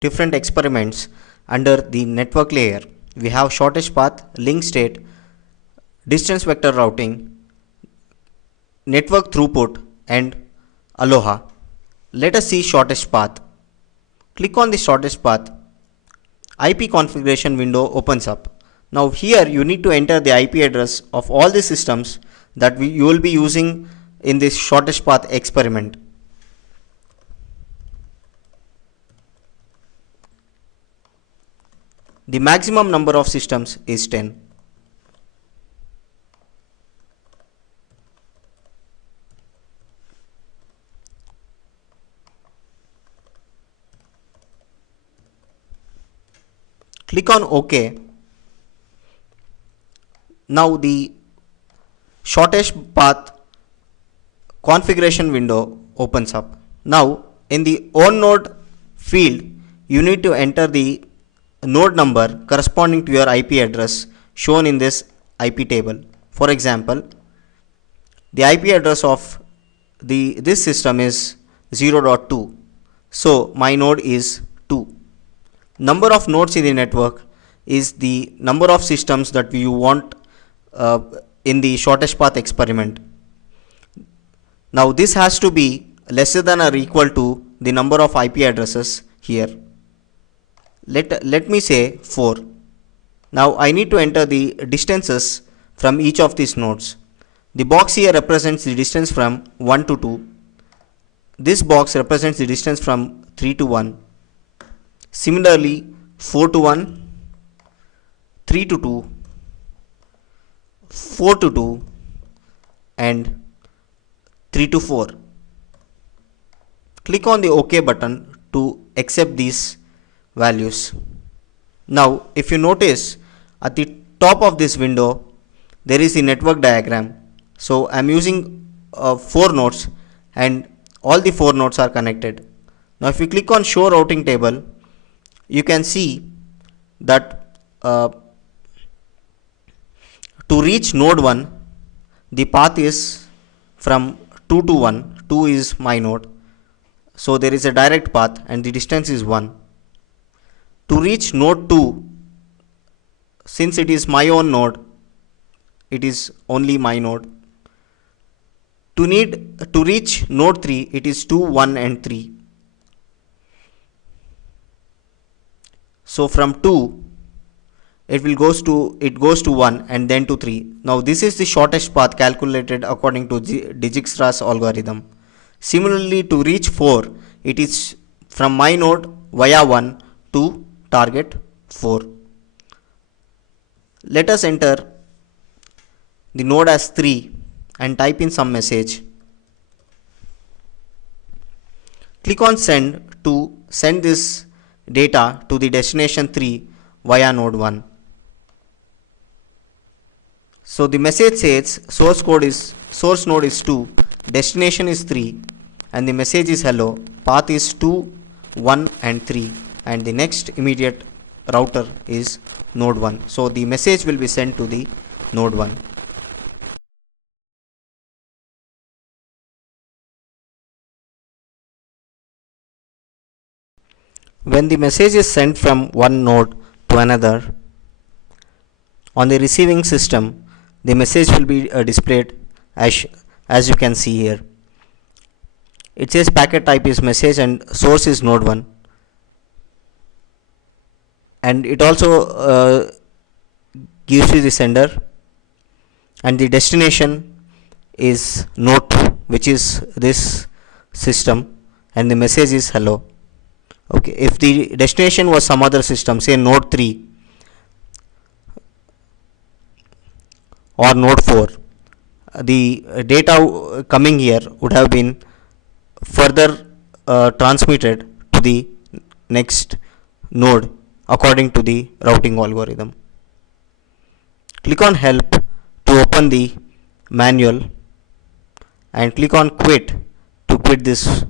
different experiments under the network layer. We have shortest path, link state, distance vector routing, network throughput, and Aloha. Let us see shortest path. Click on the shortest path. IP configuration window opens up. Now here you need to enter the IP address of all the systems that you will be using in this shortest path experiment. The maximum number of systems is 10. Click on OK. Now the shortest path configuration window opens up. Now in the own node field, you need to enter the node number corresponding to your IP address shown in this IP table. For example, the IP address of this system is 0.2. So my node is 2. Number of nodes in the network is the number of systems that you want in the shortest path experiment. Now this has to be lesser than or equal to the number of IP addresses here. Let me say 4. Now I need to enter the distances from each of these nodes. The box here represents the distance from 1 to 2. This box represents the distance from 3 to 1. Similarly, 4 to 1, 3 to 2, 4 to 2, and 3 to 4. Click on the OK button to accept these values. Now, if you notice at the top of this window, there is the network diagram. So, I am using 4 nodes and all the 4 nodes are connected. Now, if you click on Show Routing Table, you can see that to reach node 1, the path is from 2 to 1. 2 is my node. So there is a direct path and the distance is 1. To reach node 2, since it is my own node, it is only my node. To reach node 3, it is 2, 1 and 3. So from 2, it goes to 1 and then to 3. Now this is the shortest path calculated according to Dijkstra's algorithm. Similarly, to reach 4, it is from my node via 1 to target 4. Let us enter the node as 3 and type in some message. Click on Send to send this data to the destination 3 via node 1. So the message says source node is 2, destination is 3, and the message is hello, path is 2, 1 and 3, and the next immediate router is node 1. So the message will be sent to the node 1. When the message is sent from one node to another, on the receiving system, the message will be displayed as you can see here. It says packet type is message and source is node 1. And it also gives you the sender, and the destination is node 2, which is this system, and the message is hello. Okay, if the destination was some other system, say node 3 or node 4, the data coming here would have been further transmitted to the next node according to the routing algorithm. Click on Help to open the manual and click on Quit to quit this